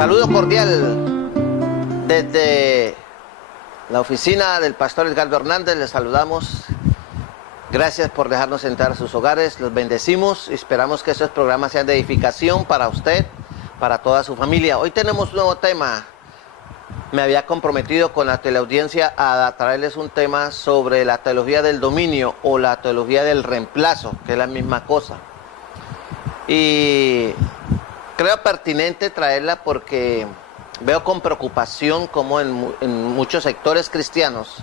Saludo cordial desde la oficina del pastor Edgardo Hernández. Les saludamos. Gracias por dejarnos entrar a sus hogares. Los bendecimos y esperamos que estos programas sean de edificación para usted, para toda su familia. Hoy tenemos un nuevo tema. Me había comprometido con la teleaudiencia a traerles un tema sobre la teología del dominio o la teología del reemplazo, que es la misma cosa. Y creo pertinente traerla porque veo con preocupación cómo en muchos sectores cristianos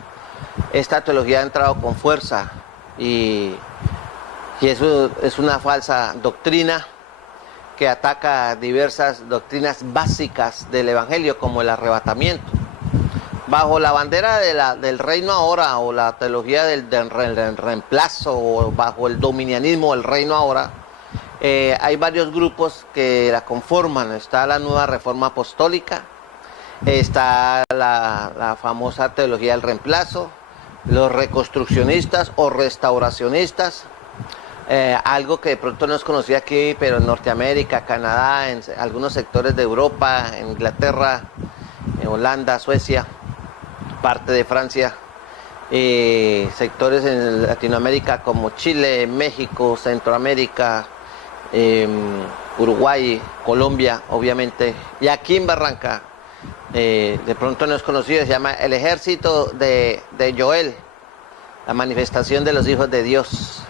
esta teología ha entrado con fuerza y eso es una falsa doctrina que ataca diversas doctrinas básicas del Evangelio, como el arrebatamiento. Bajo la bandera del reino ahora, o la teología del reemplazo, o bajo el dominianismo del reino ahora, hay varios grupos que la conforman. Está la Nueva Reforma Apostólica, está la famosa teología del reemplazo, los reconstruccionistas o restauracionistas, algo que de pronto no es conocido aquí, pero en Norteamérica, Canadá, en algunos sectores de Europa, en Inglaterra, en Holanda, Suecia, parte de Francia, sectores en Latinoamérica como Chile, México, Centroamérica, Uruguay, Colombia, obviamente, y aquí en Barranca, de pronto no es conocido, se llama el Ejército de Joel, la manifestación de los hijos de Dios.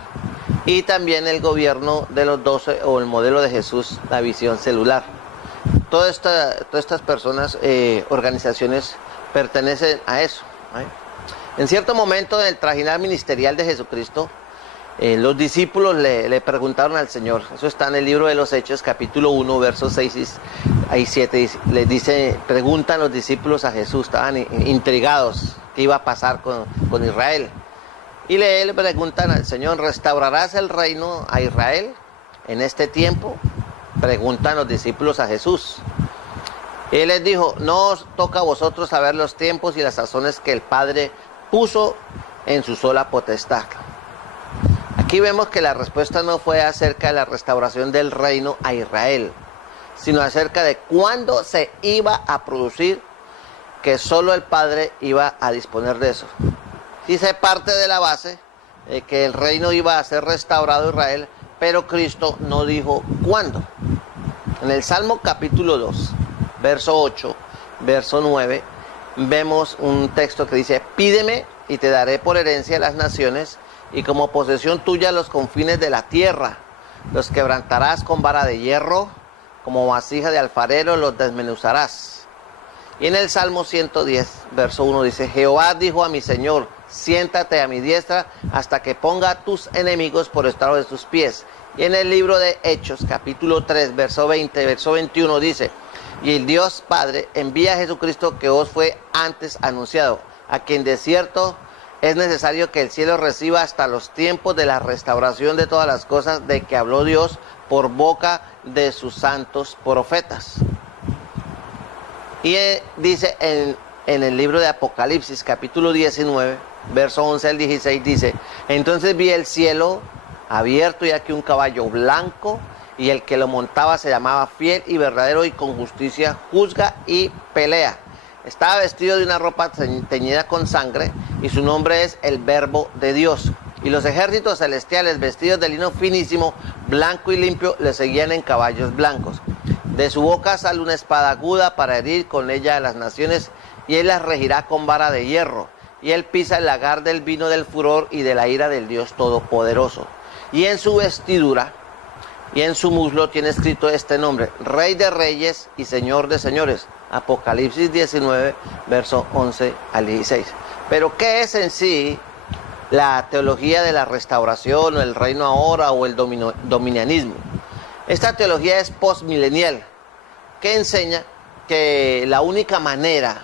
Y también el gobierno de los 12 o el modelo de Jesús, la visión celular. Todas estas personas, organizaciones, pertenecen a eso. En cierto momento del trajinar ministerial de Jesucristo, los discípulos le preguntaron al Señor, eso está en el libro de los Hechos, capítulo 1, versos 6 y 7, les dice, preguntan los discípulos a Jesús, estaban intrigados, qué iba a pasar con Israel. Y le preguntan al Señor, ¿restaurarás el reino a Israel en este tiempo? Preguntan los discípulos a Jesús. Y él les dijo, no os toca a vosotros saber los tiempos y las sazones que el Padre puso en su sola potestad. Aquí vemos que la respuesta no fue acerca de la restauración del reino a Israel, sino acerca de cuándo se iba a producir, que solo el Padre iba a disponer de eso. Sí se parte de la base de que el reino iba a ser restaurado a Israel, pero Cristo no dijo cuándo. En el Salmo capítulo 2, verso 8, verso 9, vemos un texto que dice, pídeme y te daré por herencia las naciones y como posesión tuya los confines de la tierra. Los quebrantarás con vara de hierro, como vasija de alfarero los desmenuzarás. Y en el Salmo 110, verso 1 dice, Jehová dijo a mi Señor, siéntate a mi diestra hasta que ponga a tus enemigos por estrado de tus pies. Y en el libro de Hechos, capítulo 3, verso 20, verso 21 dice, y el Dios Padre envía a Jesucristo que os fue antes anunciado, a quien de cierto es necesario que el cielo reciba hasta los tiempos de la restauración de todas las cosas de que habló Dios por boca de sus santos profetas. Y dice en el libro de Apocalipsis, capítulo 19, verso 11 al 16, dice, entonces vi el cielo abierto y aquí un caballo blanco, y el que lo montaba se llamaba Fiel y Verdadero, y con justicia juzga y pelea. Estaba vestido de una ropa teñida con sangre, y su nombre es el Verbo de Dios. Y los ejércitos celestiales, vestidos de lino finísimo, blanco y limpio, le seguían en caballos blancos. De su boca sale una espada aguda para herir con ella a las naciones, y él las regirá con vara de hierro. Y él pisa el lagar del vino del furor y de la ira del Dios Todopoderoso. Y en su vestidura y en su muslo tiene escrito este nombre, Rey de Reyes y Señor de Señores. Apocalipsis 19, verso 11 al 16. Pero ¿qué es en sí la teología de la restauración, o el reino ahora, o el dominianismo? Esta teología es postmilenial, que enseña que la única manera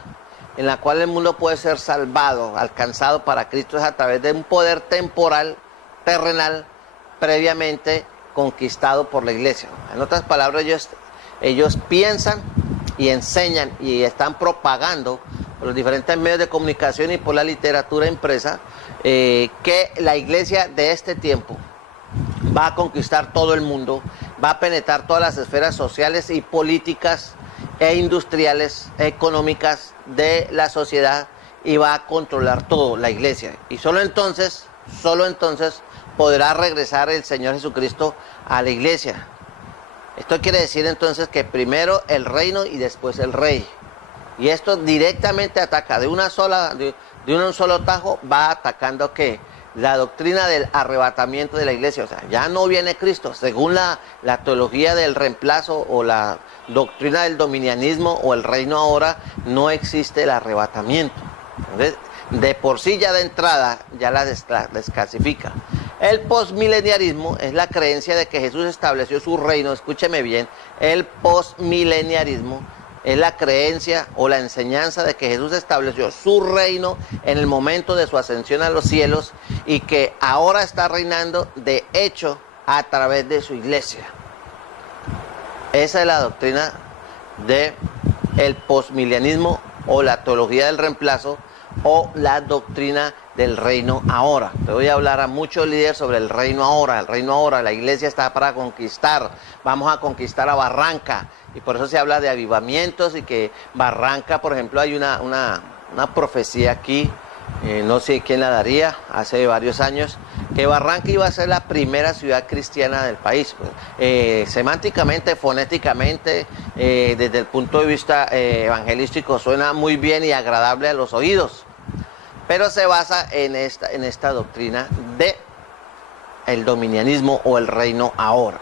en la cual el mundo puede ser salvado, alcanzado para Cristo, es a través de un poder temporal, terrenal, previamente conquistado por la iglesia. En otras palabras, ellos piensan y enseñan y están propagando por los diferentes medios de comunicación y por la literatura impresa que la iglesia de este tiempo va a conquistar todo el mundo, va a penetrar todas las esferas sociales y políticas e industriales, económicas de la sociedad y va a controlar todo, la iglesia. Y solo entonces podrá regresar el Señor Jesucristo a la iglesia. Esto quiere decir entonces que primero el reino y después el rey. Y esto directamente ataca de un solo tajo, va atacando ¿qué? La doctrina del arrebatamiento de la iglesia. O sea, ya no viene Cristo. Según la teología del reemplazo o la doctrina del dominianismo o el reino ahora, no existe el arrebatamiento. Entonces, de por sí ya de entrada ya la desclasifica. El postmileniarismo es la creencia de que Jesús estableció su reino. Escúcheme bien, el postmileniarismo es la creencia o la enseñanza de que Jesús estableció su reino en el momento de su ascensión a los cielos y que ahora está reinando de hecho a través de su iglesia. Esa es la doctrina del postmilenianismo o la teología del reemplazo o la doctrina del reino ahora. Te voy a hablar a muchos líderes sobre el reino ahora. El reino ahora, la iglesia está para conquistar. Vamos a conquistar a Barranca. Y por eso se habla de avivamientos y que Barranca, por ejemplo, hay una profecía aquí, no sé quién la daría, hace varios años, que Barranca iba a ser la primera ciudad cristiana del país. Semánticamente, fonéticamente, desde el punto de vista evangelístico, suena muy bien y agradable a los oídos. Pero se basa en esta doctrina de el dominianismo o el reino ahora.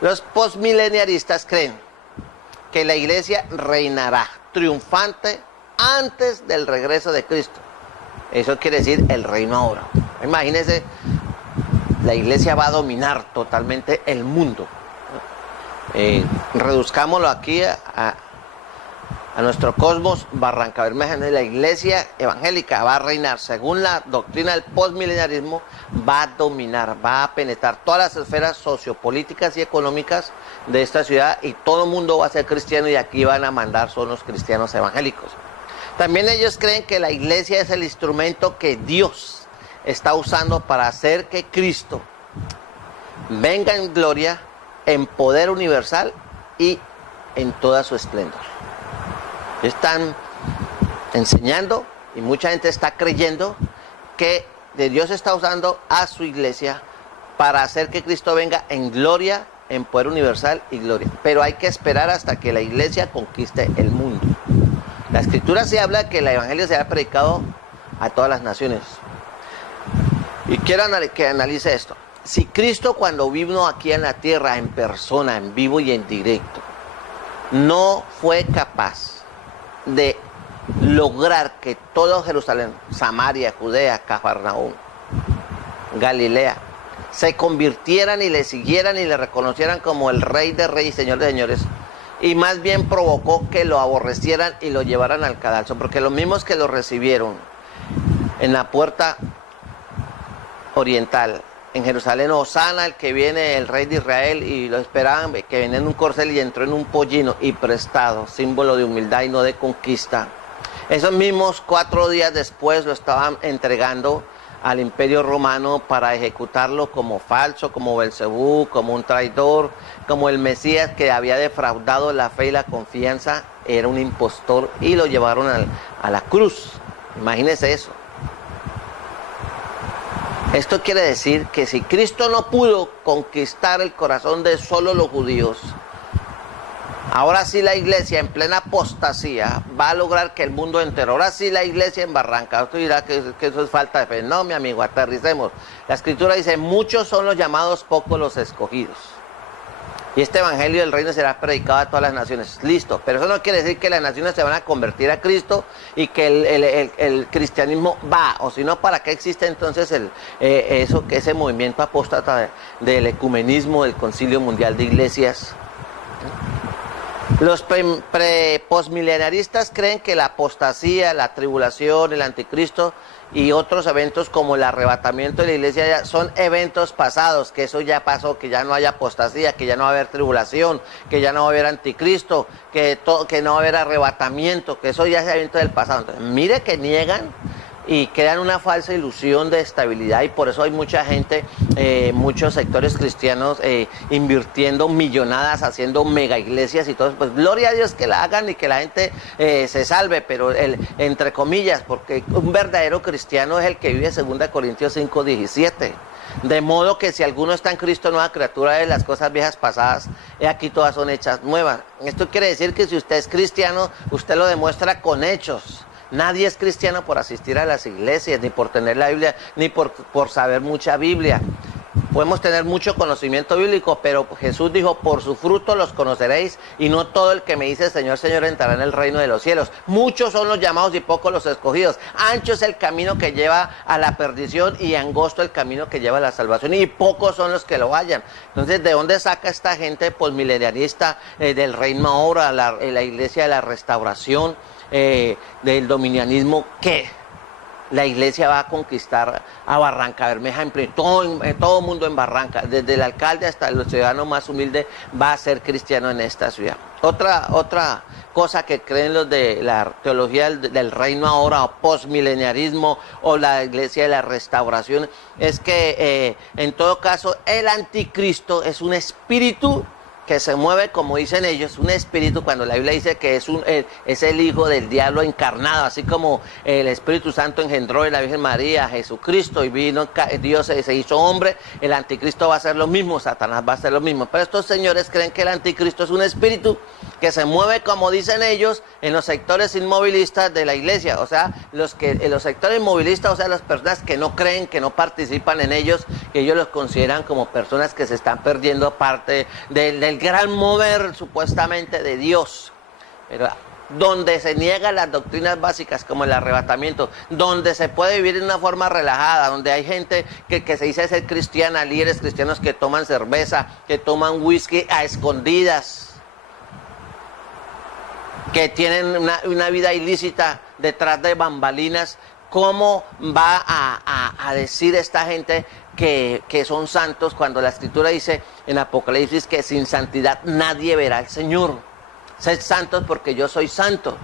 Los postmileniaristas creen que la iglesia reinará triunfante antes del regreso de Cristo. Eso quiere decir el reino ahora. Imagínense, la iglesia va a dominar totalmente el mundo. Reduzcámoslo aquí a nuestro cosmos. Barranca Bermeja, la iglesia evangélica va a reinar según la doctrina del postmileniarismo, va a dominar, va a penetrar todas las esferas sociopolíticas y económicas de esta ciudad y todo el mundo va a ser cristiano y aquí van a mandar son los cristianos evangélicos. También ellos creen que la iglesia es el instrumento que Dios está usando para hacer que Cristo venga en gloria, en poder universal y en toda su esplendor. Están enseñando y mucha gente está creyendo que Dios está usando a su iglesia para hacer que Cristo venga en gloria, en poder universal y gloria. Pero hay que esperar hasta que la iglesia conquiste el mundo. La escritura se habla que el evangelio será predicado a todas las naciones. Y quiero que analice esto. Si Cristo cuando vino aquí en la tierra, en persona, en vivo y en directo, no fue capaz de lograr que todo Jerusalén, Samaria, Judea, Cafarnaúm, Galilea, se convirtieran y le siguieran y le reconocieran como el Rey de Reyes y Señor de Señores, y más bien provocó que lo aborrecieran y lo llevaran al cadalso, porque los mismos que lo recibieron en la puerta oriental, en Jerusalén, Hosana, el que viene, el Rey de Israel, y lo esperaban, que venía en un corcel y entró en un pollino y prestado, símbolo de humildad y no de conquista. Esos mismos 4 días después lo estaban entregando al Imperio Romano para ejecutarlo como falso, como Belcebú, como un traidor, como el Mesías que había defraudado la fe y la confianza, era un impostor y lo llevaron a la cruz. Imagínense eso. Esto quiere decir que si Cristo no pudo conquistar el corazón de solo los judíos, ahora sí la iglesia en plena apostasía va a lograr que el mundo entero, ahora sí la iglesia en Barranca, usted dirá que eso es falta de fe. No, mi amigo, aterricemos. La escritura dice, muchos son los llamados, pocos los escogidos. Y este evangelio del reino será predicado a todas las naciones. Listo, pero eso no quiere decir que las naciones se van a convertir a Cristo y que el cristianismo va, o si no, ¿para qué existe entonces ese movimiento apóstata del ecumenismo, del Concilio Mundial de Iglesias? Los postmileniaristas creen que la apostasía, la tribulación, el anticristo y otros eventos como el arrebatamiento de la iglesia son eventos pasados, que eso ya pasó, que ya no hay apostasía, que ya no va a haber tribulación, que ya no va a haber anticristo, que no va a haber arrebatamiento, que eso ya es evento del pasado. Entonces, mire que niegan y crean una falsa ilusión de estabilidad, y por eso hay mucha gente, muchos sectores cristianos invirtiendo millonadas, haciendo mega iglesias y todo. Pues gloria a Dios que la hagan y que la gente se salve, pero entre comillas, porque un verdadero cristiano es el que vive 2 Corintios 5:17. De modo que si alguno está en Cristo, nueva criatura es, las cosas viejas pasadas, aquí todas son hechas nuevas. Esto quiere decir que si usted es cristiano, usted lo demuestra con hechos. Nadie es cristiano por asistir a las iglesias, ni por tener la Biblia, ni por saber mucha Biblia. Podemos tener mucho conocimiento bíblico, pero Jesús dijo, por su fruto los conoceréis, y no todo el que me dice Señor, Señor entrará en el reino de los cielos. Muchos son los llamados y pocos los escogidos. Ancho es el camino que lleva a la perdición y angosto el camino que lleva a la salvación, y pocos son los que lo hallan. Entonces, ¿de dónde saca esta gente posmilenialista del reino ahora, la iglesia de la restauración, del dominianismo, que la iglesia va a conquistar a Barranca Bermeja, todo el mundo en Barranca, desde el alcalde hasta el ciudadano más humilde va a ser cristiano en esta ciudad? Otra cosa que creen los de la teología del reino ahora, o postmileniarismo, o la iglesia de la restauración, es que en todo caso el anticristo es un espíritu que se mueve, como dicen ellos, un espíritu, cuando la Biblia dice que es el hijo del diablo encarnado, así como el Espíritu Santo engendró en la Virgen María a Jesucristo y vino Dios, se hizo hombre. El anticristo va a hacer lo mismo, Satanás va a hacer lo mismo. Pero estos señores creen que el anticristo es un espíritu que se mueve, como dicen ellos, en los sectores inmovilistas de la iglesia, o sea, los sectores inmovilistas, o sea, las personas que no creen, que no participan en ellos, que ellos los consideran como personas que se están perdiendo parte del gran mover supuestamente de Dios, pero donde se niegan las doctrinas básicas como el arrebatamiento, donde se puede vivir de una forma relajada, donde hay gente que se dice ser cristiana, líderes cristianos que toman cerveza, que toman whisky a escondidas, que tienen una vida ilícita detrás de bambalinas. ¿Cómo va a decir esta gente que son santos cuando la Escritura dice en Apocalipsis que sin santidad nadie verá al Señor? Sed santos porque yo soy santo.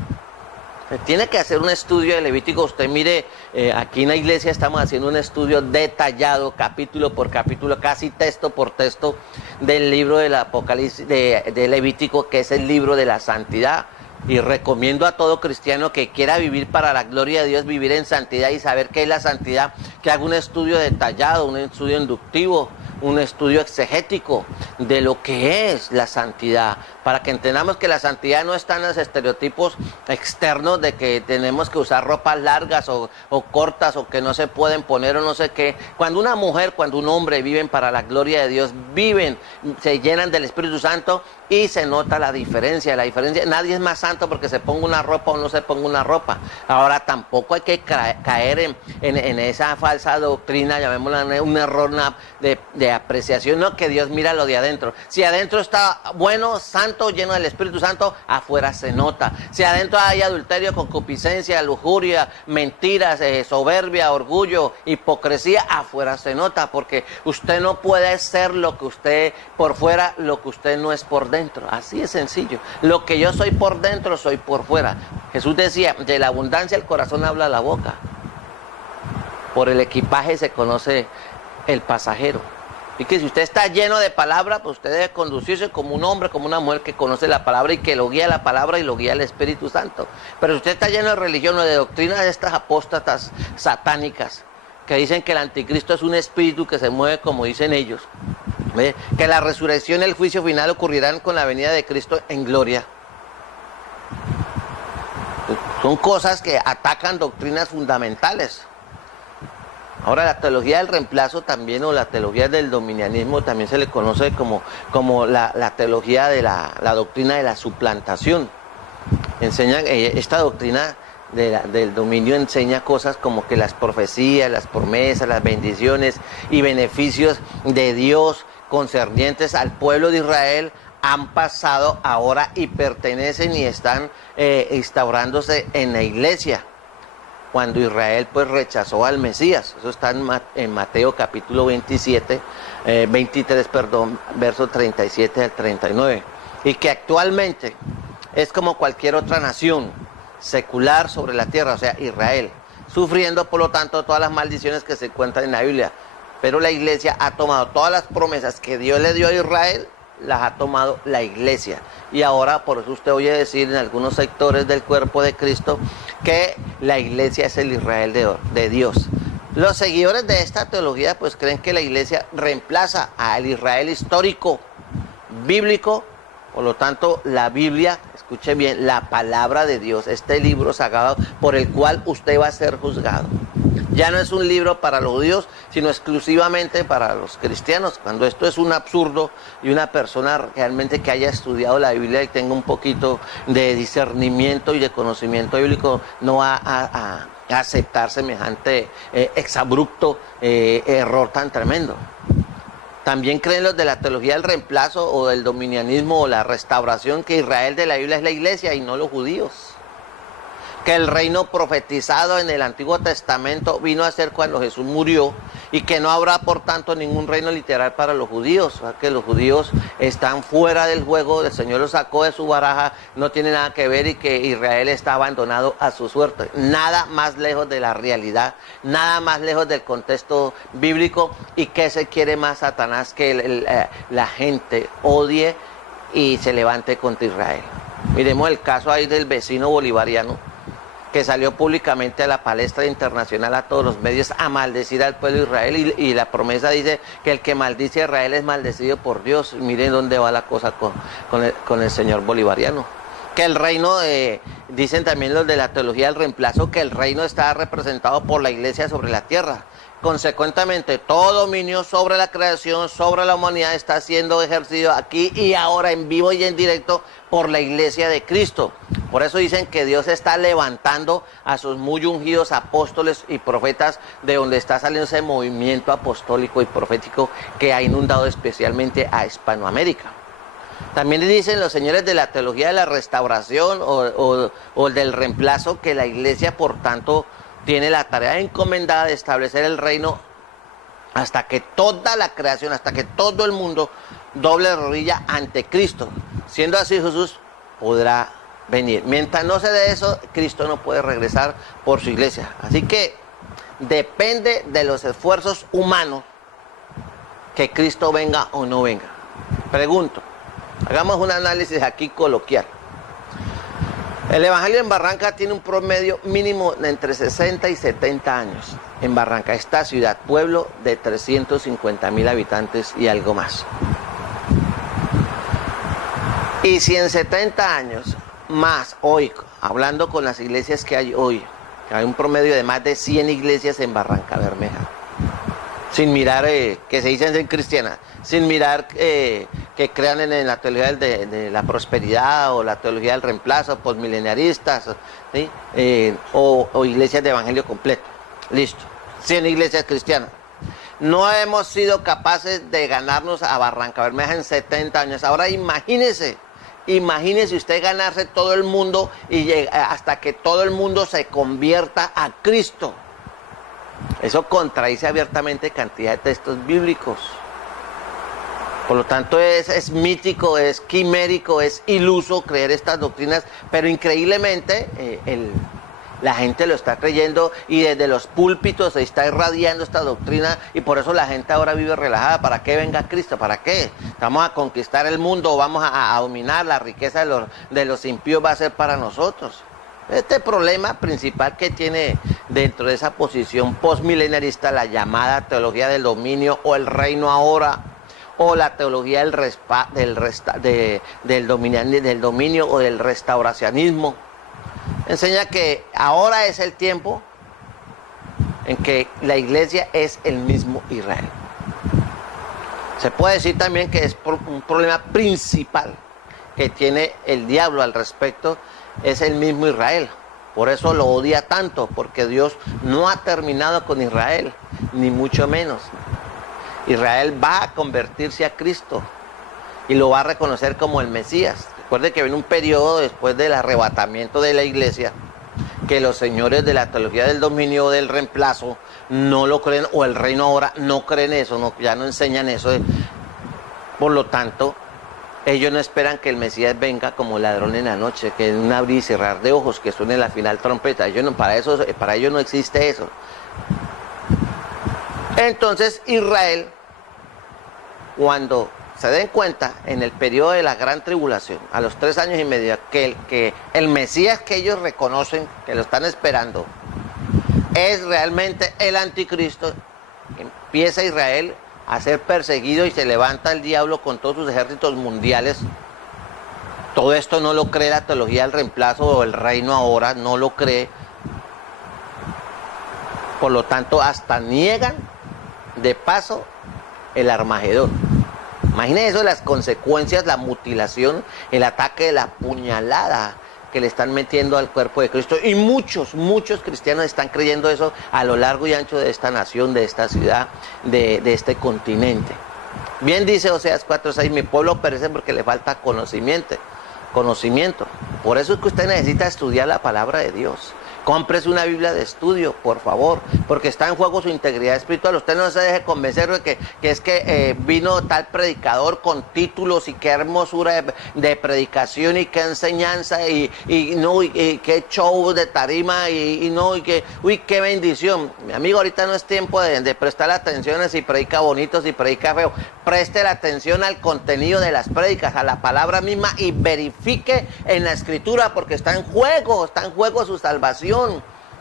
Tiene que hacer un estudio de Levítico. Usted mire, aquí en la iglesia estamos haciendo un estudio detallado, capítulo por capítulo, casi texto por texto, del libro del Apocalipsis, de Levítico, que es el libro de la santidad. Y recomiendo a todo cristiano que quiera vivir para la gloria de Dios, vivir en santidad y saber qué es la santidad, que haga un estudio detallado, un estudio inductivo, un estudio exegético de lo que es la santidad, para que entendamos que la santidad no está en los estereotipos externos de que tenemos que usar ropas largas o cortas, o que no se pueden poner o no sé qué. Cuando una mujer, cuando un hombre viven para la gloria de Dios, se llenan del Espíritu Santo, y se nota la diferencia. Nadie es más santo porque se ponga una ropa o no se ponga una ropa. Ahora, tampoco hay que caer en esa falsa doctrina, llamémosla un error de apreciación, no, que Dios mira lo de adentro. Si adentro está bueno, santo, lleno del Espíritu Santo, afuera se nota. Si adentro hay adulterio, concupiscencia, lujuria, mentiras, soberbia, orgullo, hipocresía, afuera se nota, porque usted no puede ser lo que usted por fuera, lo que usted no es por dentro. Así es sencillo. Lo que yo soy por dentro, soy por fuera. Jesús decía, de la abundancia el corazón habla la boca. Por el equipaje se conoce el pasajero. Y que si usted está lleno de palabra, pues usted debe conducirse como un hombre, como una mujer que conoce la palabra y que lo guía la palabra y lo guía el Espíritu Santo. Pero si usted está lleno de religión o de doctrinas de estas apóstatas satánicas, que dicen que el anticristo es un espíritu que se mueve como dicen ellos, que la resurrección y el juicio final ocurrirán con la venida de Cristo en gloria. Son cosas que atacan doctrinas fundamentales. Ahora, la teología del reemplazo también, o la teología del dominianismo, también se le conoce como la teología de la doctrina de la suplantación. Enseñan esta doctrina del dominio, enseña cosas como que las profecías, las promesas, las bendiciones y beneficios de Dios concernientes al pueblo de Israel han pasado ahora y pertenecen y están instaurándose en la iglesia, cuando Israel pues rechazó al Mesías. Eso está en Mateo capítulo 23, verso 37 al 39. Y que actualmente es como cualquier otra nación secular sobre la tierra, o sea, Israel. sufriendo por lo tanto todas las maldiciones que se encuentran en la Biblia. Pero la iglesia ha tomado todas las promesas que Dios le dio a Israel, las ha tomado la iglesia. Y ahora por eso usted oye decir en algunos sectores del cuerpo de Cristo que la iglesia es el Israel de Dios. Los seguidores de esta teología pues creen que la iglesia reemplaza al Israel histórico, bíblico. Por lo tanto, la Biblia, escuche bien, la palabra de Dios, este libro sagrado por el cual usted va a ser juzgado. Ya no es un libro para los judíos, sino exclusivamente para los cristianos. Cuando esto es un absurdo y una persona realmente que haya estudiado la Biblia y tenga un poquito de discernimiento y de conocimiento bíblico, no va a aceptar semejante exabrupto error tan tremendo. También creen los de la teología del reemplazo o del dominianismo o la restauración que Israel de la Biblia es la iglesia y no los judíos. Que el reino profetizado en el Antiguo Testamento vino a ser cuando Jesús murió y que no habrá por tanto ningún reino literal para los judíos. O sea, que los judíos están fuera del juego, el Señor los sacó de su baraja, no tiene nada que ver y que Israel está abandonado a su suerte. Nada más lejos de la realidad, nada más lejos del contexto bíblico. ¿Y qué se quiere más Satanás? Que la gente odie y se levante contra Israel. Miremos el caso ahí del vecino bolivariano que salió públicamente a la palestra internacional a todos los medios a maldecir al pueblo de Israel y la promesa dice que el que maldice a Israel es maldecido por Dios. Miren dónde va la cosa con el señor bolivariano. Que el reino, dicen también los de la teología del reemplazo, que el reino está representado por la iglesia sobre la tierra. Consecuentemente, todo dominio sobre la creación, sobre la humanidad, está siendo ejercido aquí y ahora en vivo y en directo por la iglesia de Cristo. Por eso dicen que Dios está levantando a sus muy ungidos apóstoles y profetas, de donde está saliendo ese movimiento apostólico y profético que ha inundado especialmente a Hispanoamérica. También dicen los señores de la teología de la restauración o del reemplazo que la iglesia, por tanto, tiene la tarea encomendada de establecer el reino hasta que toda la creación, hasta que todo el mundo doble rodilla ante Cristo. Siendo así, Jesús podrá venir. Mientras no se dé eso, Cristo no puede regresar por su iglesia. Así que depende de los esfuerzos humanos que Cristo venga o no venga. Pregunto, hagamos un análisis aquí coloquial. El Evangelio en Barranca tiene un promedio mínimo de entre 60 y 70 años. En Barranca, esta ciudad, pueblo de 350.000 habitantes y algo más. Y si en 70 años más hoy, hablando con las iglesias que hay hoy, que hay un promedio de más de 100 iglesias en Barranca Bermeja, sin mirar que se dicen ser cristianas, sin mirar que crean en la teología de la prosperidad o la teología del reemplazo, posmileniaristas, ¿sí? o iglesias de evangelio completo. Listo, 100 iglesias cristianas. No hemos sido capaces de ganarnos a Barranca Bermeja en 70 años. Ahora imagínese usted ganarse todo el mundo y hasta que todo el mundo se convierta a Cristo. Eso contradice abiertamente cantidad de textos bíblicos. Por lo tanto es mítico, es quimérico, es iluso creer estas doctrinas, pero increíblemente la gente lo está creyendo y desde los púlpitos se está irradiando esta doctrina y por eso la gente ahora vive relajada. ¿Para qué venga Cristo? ¿Para qué? ¿Vamos a conquistar el mundo? ¿Vamos a dominar? La riqueza de los impíos va a ser para nosotros. Este problema principal que tiene dentro de esa posición postmilenarista, la llamada teología del dominio o el reino ahora, o la teología del dominio o del restauracionismo, enseña que ahora es el tiempo en que la iglesia es el mismo Israel. Se puede decir también que es un problema principal que tiene el diablo al respecto, es el mismo Israel. Por eso lo odia tanto, porque Dios no ha terminado con Israel, ni mucho menos. Israel va a convertirse a Cristo y lo va a reconocer como el Mesías. Recuerde que viene un periodo después del arrebatamiento de la iglesia que los señores de la teología del dominio o del reemplazo no lo creen, o el reino ahora no creen eso, ya no enseñan eso. Por lo tanto, Ellos no esperan que el Mesías venga como ladrón en la noche, que en un abrir y cerrar de ojos, que suene la final trompeta. Para ellos no existe eso. Entonces Israel, cuando se den cuenta en el periodo de la gran tribulación, a los 3 años y medio, que el Mesías que ellos reconocen, que lo están esperando, es realmente el anticristo, empieza Israel a ser perseguido y se levanta el diablo con todos sus ejércitos mundiales. Todo esto no lo cree la teología del reemplazo o el reino ahora, no lo cree. Por lo tanto, hasta niegan de paso el Armagedón. Imagínense eso, las consecuencias, la mutilación, el ataque, la puñalada que le están metiendo al cuerpo de Cristo. Y muchos cristianos están creyendo eso a lo largo y ancho de esta nación, de esta ciudad, de este continente. Bien dice Oseas 4:6, mi pueblo perece porque le falta conocimiento. Por eso es que usted necesita estudiar la palabra de Dios. Cómprese una Biblia de estudio, por favor, porque está en juego su integridad espiritual. Usted no se deje convencer de que es que vino tal predicador con títulos y qué hermosura de predicación y qué enseñanza y qué show de tarima qué bendición. Mi amigo, ahorita no es tiempo de prestar atención a si predica bonito, si predica feo. Preste la atención al contenido de las prédicas, a la palabra misma y verifique en la escritura porque está en juego su salvación.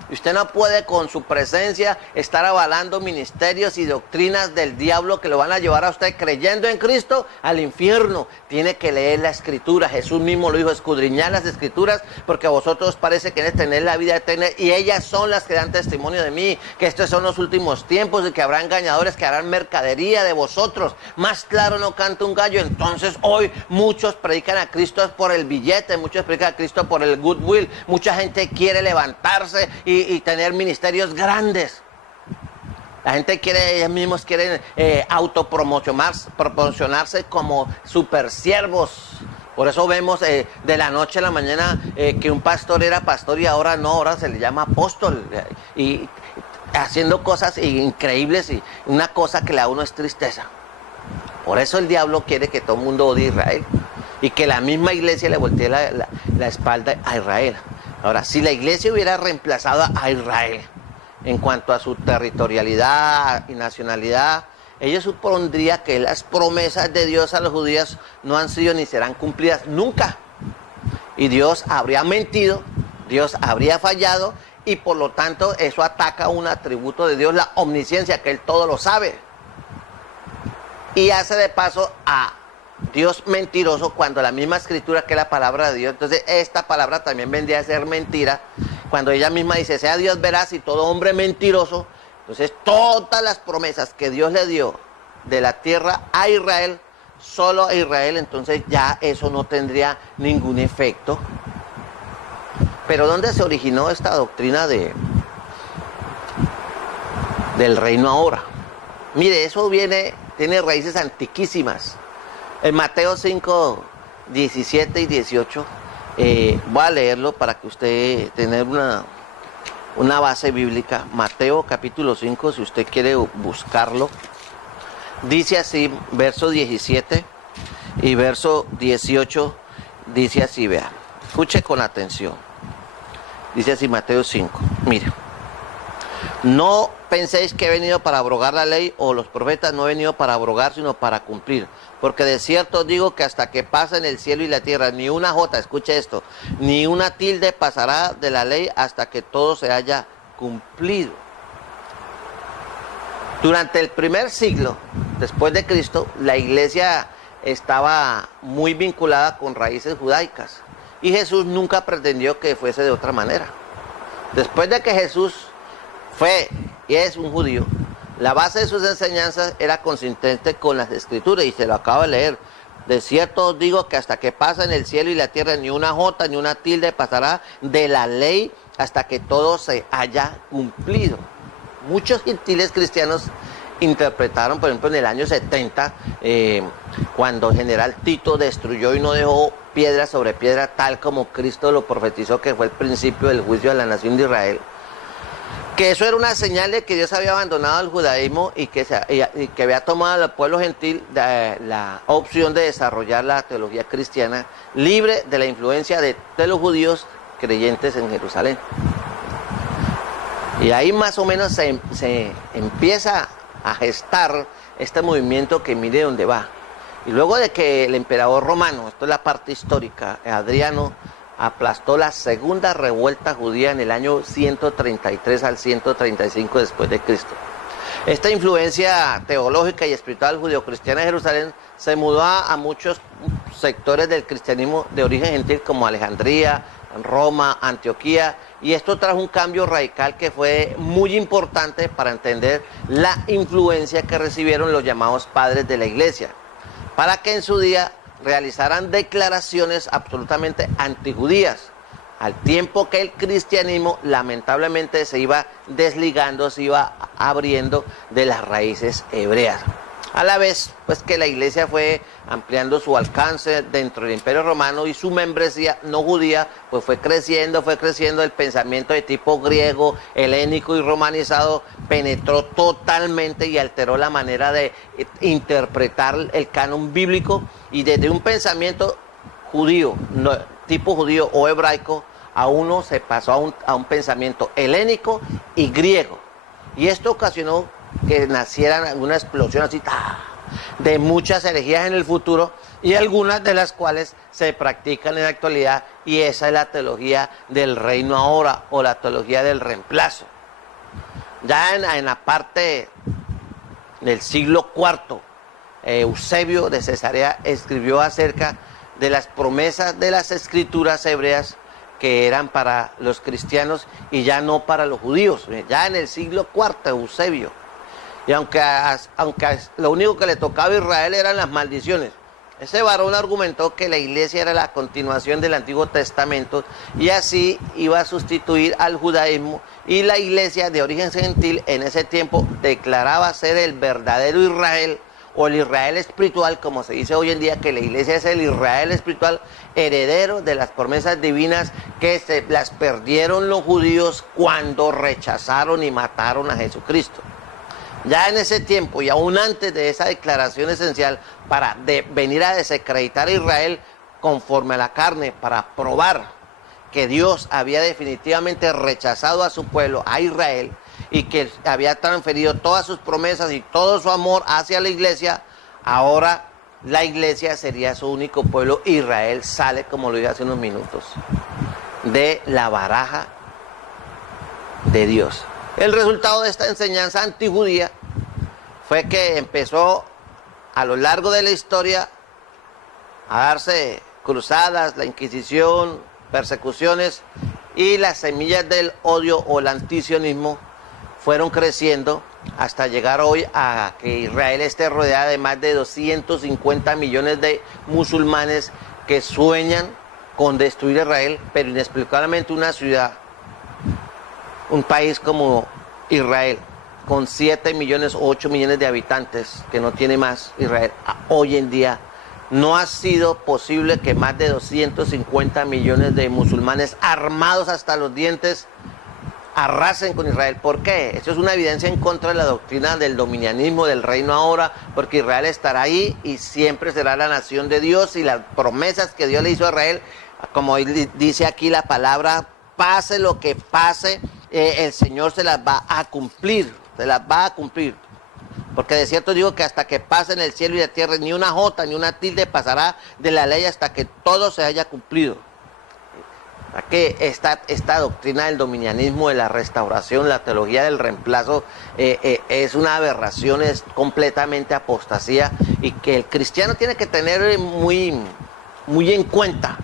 Y usted no puede con su presencia estar avalando ministerios y doctrinas del diablo que lo van a llevar a usted creyendo en Cristo al infierno. Tiene que leer la escritura. Jesús mismo lo dijo, escudriñad las escrituras porque a vosotros parece querer tener la vida eterna y ellas son las que dan testimonio de mí, que estos son los últimos tiempos y que habrá engañadores que harán mercadería de vosotros. Más claro no canta un gallo. Entonces hoy muchos predican a Cristo por el billete, muchos predican a Cristo por el goodwill. Mucha gente quiere levantarse y tener ministerios grandes. La gente ellos mismos quieren autopromocionarse como super siervos. Por eso vemos de la noche a la mañana que un pastor era pastor y ahora no, ahora se le llama apóstol. Y haciendo cosas increíbles y una cosa que le da a uno es tristeza. Por eso el diablo quiere que todo el mundo odie a Israel y que la misma iglesia le voltee la espalda a Israel. Ahora, si la iglesia hubiera reemplazado a Israel en cuanto a su territorialidad y nacionalidad, ellos supondría que las promesas de Dios a los judíos no han sido ni serán cumplidas nunca. Y Dios habría mentido, Dios habría fallado y por lo tanto eso ataca un atributo de Dios, la omnisciencia, que Él todo lo sabe. Y hace de paso a Dios mentiroso cuando la misma escritura que es la palabra de Dios. Entonces esta palabra también vendría a ser mentira. Cuando ella misma dice, sea Dios veraz y todo hombre mentiroso. Entonces todas las promesas que Dios le dio de la tierra a Israel, solo a Israel, entonces ya eso no tendría ningún efecto. Pero ¿dónde se originó esta doctrina del reino ahora? Mire, eso tiene raíces antiquísimas. En Mateo 5, 17 y 18, voy a leerlo para que usted tenga una base bíblica. Mateo capítulo 5, si usted quiere buscarlo. Dice así, verso 17 y verso 18, dice así, vea. Escuche con atención. Dice así Mateo 5, mire. No penséis que he venido para abrogar la ley o los profetas, no he venido para abrogar, sino para cumplir. Porque de cierto os digo que hasta que pasen el cielo y la tierra, ni una jota, escuche esto, ni una tilde pasará de la ley hasta que todo se haya cumplido. Durante el primer siglo, después de Cristo, la iglesia estaba muy vinculada con raíces judaicas. Y Jesús nunca pretendió que fuese de otra manera. Después de que Jesús fue y es un judío, la base de sus enseñanzas era consistente con las escrituras y se lo acabo de leer. De cierto os digo que hasta que pasen el cielo y la tierra ni una jota ni una tilde pasará de la ley hasta que todo se haya cumplido. Muchos gentiles cristianos interpretaron, por ejemplo, en el año 70, cuando el general Tito destruyó y no dejó piedra sobre piedra, tal como Cristo lo profetizó, que fue el principio del juicio de la nación de Israel, que eso era una señal de que Dios había abandonado el judaísmo y que había tomado al pueblo gentil la opción de desarrollar la teología cristiana libre de la influencia de los judíos creyentes en Jerusalén. Y ahí más o menos se empieza a gestar este movimiento que mire dónde va. Y luego de que el emperador romano, esto es la parte histórica, Adriano, aplastó la segunda revuelta judía en el año 133 al 135 después de Cristo. Esta influencia teológica y espiritual judeocristiana de Jerusalén se mudó a muchos sectores del cristianismo de origen gentil como Alejandría, Roma, Antioquía, y esto trajo un cambio radical que fue muy importante para entender la influencia que recibieron los llamados padres de la iglesia, para que en su día realizaran declaraciones absolutamente antijudías, al tiempo que el cristianismo lamentablemente se iba desligando, se iba abriendo de las raíces hebreas. A la vez, pues que la iglesia fue ampliando su alcance dentro del Imperio Romano y su membresía no judía, pues fue creciendo, el pensamiento de tipo griego, helénico y romanizado penetró totalmente y alteró la manera de interpretar el canon bíblico, y desde un pensamiento judío, tipo judío o hebraico, a uno se pasó a un pensamiento helénico y griego. Y esto ocasionó que naciera una explosión así de muchas herejías en el futuro, y algunas de las cuales se practican en la actualidad, y esa es la teología del reino ahora o la teología del reemplazo. Ya en la parte del siglo IV, Eusebio de Cesarea escribió acerca de las promesas de las escrituras hebreas que eran para los cristianos y ya no para los judíos. Ya en el siglo IV, Eusebio. Y aunque lo único que le tocaba a Israel eran las maldiciones, ese varón argumentó que la iglesia era la continuación del Antiguo Testamento y así iba a sustituir al judaísmo, y la iglesia de origen gentil en ese tiempo declaraba ser el verdadero Israel, o el Israel espiritual, como se dice hoy en día, que la iglesia es el Israel espiritual, heredero de las promesas divinas que se las perdieron los judíos cuando rechazaron y mataron a Jesucristo. Ya en ese tiempo y aún antes de esa declaración esencial para venir a desacreditar a Israel conforme a la carne, para probar que Dios había definitivamente rechazado a su pueblo, a Israel, y que había transferido todas sus promesas y todo su amor hacia la iglesia, ahora la iglesia sería su único pueblo. Israel sale, como lo dije hace unos minutos, de la baraja de Dios. El resultado de esta enseñanza antijudía fue que empezó a lo largo de la historia a darse cruzadas, la Inquisición, persecuciones, y las semillas del odio o el antisionismo fueron creciendo hasta llegar hoy a que Israel esté rodeada de más de 250 millones de musulmanes que sueñan con destruir Israel, pero inexplicablemente una ciudad, un país como Israel, con 7 millones o 8 millones de habitantes, que no tiene más Israel, hoy en día no ha sido posible que más de 250 millones de musulmanes armados hasta los dientes arrasen con Israel. ¿Por qué? Esto es una evidencia en contra de la doctrina del dominianismo, del reino ahora, porque Israel estará ahí y siempre será la nación de Dios, y las promesas que Dios le hizo a Israel, como dice aquí la palabra, pase lo que pase, el Señor se las va a cumplir, porque de cierto digo que hasta que pasen el cielo y la tierra, ni una jota ni una tilde pasará de la ley hasta que todo se haya cumplido. Que esta doctrina del dominianismo, de la restauración, la teología del reemplazo, es una aberración, es completamente apostasía, y que el cristiano tiene que tener muy en cuenta,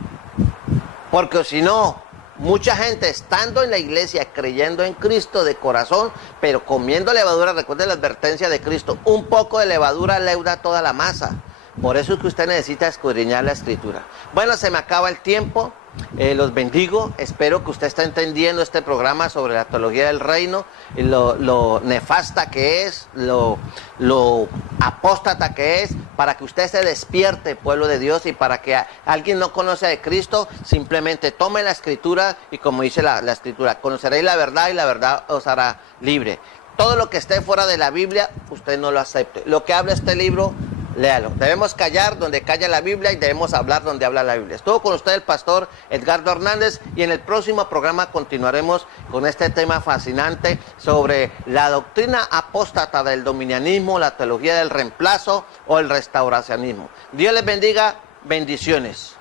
porque si no, mucha gente estando en la iglesia, creyendo en Cristo de corazón, pero comiendo levadura. Recuerden la advertencia de Cristo: un poco de levadura leuda toda la masa. Por eso es que usted necesita escudriñar la Escritura. Bueno, se me acaba el tiempo. Los bendigo, espero que usted esté entendiendo este programa sobre la teología del reino, y lo nefasta que es, lo apóstata que es, para que usted se despierte, pueblo de Dios, y para que alguien no conoce de Cristo, simplemente tome la escritura y como dice la escritura, conoceréis la verdad y la verdad os hará libre. Todo lo que esté fuera de la Biblia, usted no lo acepte. Lo que habla este libro, léalo. Debemos callar donde calla la Biblia y debemos hablar donde habla la Biblia. Estuvo con usted el pastor Edgardo Hernández y en el próximo programa continuaremos con este tema fascinante sobre la doctrina apóstata del dominianismo, la teología del reemplazo o el restauracionismo. Dios les bendiga, bendiciones.